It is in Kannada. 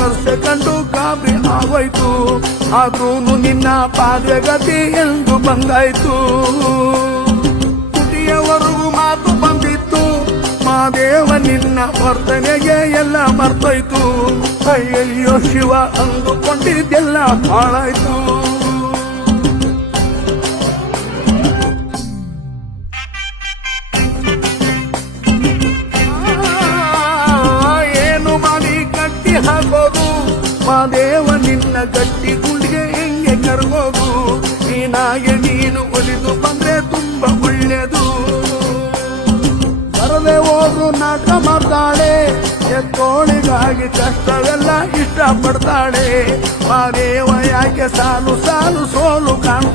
ವರ್ಷ ಕಂಡು ಗಾಬರಿ ಆಗೋಯ್ತು. ಆದ್ರೂನು ನಿನ್ನ ಪಾದಗತಿ ಎಂದು ಬಂದಾಯ್ತು. ತುಟಿಯವರೆಗೂ ಮಾತು ಬಂದಿತ್ತು, ಮಾದೇವ ನಿನ್ನ ವರ್ತನೆಗೆ ಎಲ್ಲ ಮರ್ತೋಯ್ತು. ಅಯ್ಯಯ್ಯೋ ಶಿವ ಅಂದುಕೊಂಡಿದ್ದೆಲ್ಲ ಹಾಳಾಯ್ತು. ಏನು ಮಾಡಿ ಕಟ್ಟಿ ಹಾಕೋದು, ಮಾದೇವ ನಿನ್ನ ಗಟ್ಟಿ ಗುಂಡಿಗೆ ಹೆಂಗೆ ಕರ್ಗೋದು. ನೀನಾಗೆ ನೀನು ಒಲಿದು ಬಂದ್ರೆ ತುಂಬಾ ಒಳ್ಳೇದು. ಬರದೆ ಹೋದ್ರು ನಾಟಕ ಮಾಡ್ತಾಳೆ, ಎತ್ತೋಳಿಗಾಗಿ ಕಷ್ಟವೆಲ್ಲ ಇಷ್ಟಪಡ್ತಾಳೆ. ಮಾದೇವ ಯಾಕೆ ಸಾಲು ಸಾಲು ಸೋಲು ಕಾಣ್ತಾಳೆ.